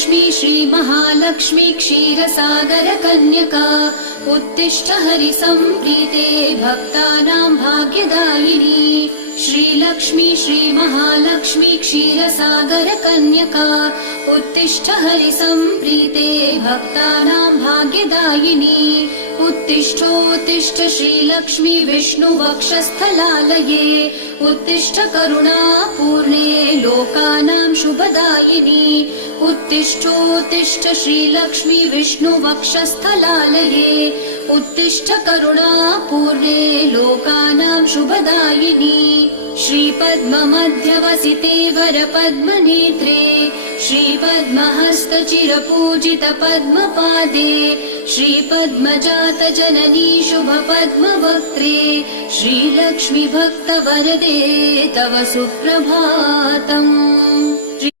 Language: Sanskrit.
श्रीलक्ष्मी श्रीमहालक्ष्मी क्षीरसागरकन्यका उत्तिष्ठ हरिसम्प्रीते भक्तानां भाग्यदायिनी। श्रीलक्ष्मी श्रीमहालक्ष्मी क्षीरसागरकन्यका उत्तिष्ठ हरिसम्प्रीते भक्तानां भाग्यदायिनी। उत्तिष्ठोत्तिष्ठ श्रीलक्ष्मी विष्णुवक्षस्थलालये उत्तिष्ठ करुणापूर्णे लोकानां शुभदायिनी। उत्तिष्ठोत्तिष्ठ श्रीलक्ष्मी विष्णुवक्षस्थलालये उत्तिष्ठ करुणापूर्णे लोकानां शुभदायिनी। श्रीपद्ममध्यवसिते वरपद्मनेत्रे श्रीपद्महस्तचिरपूजितपद्मपादे श्रीपद्मजातजननी शुभपद्मवक्त्रे श्रीलक्ष्मी भक्तवरदे तव सुप्रभातम्।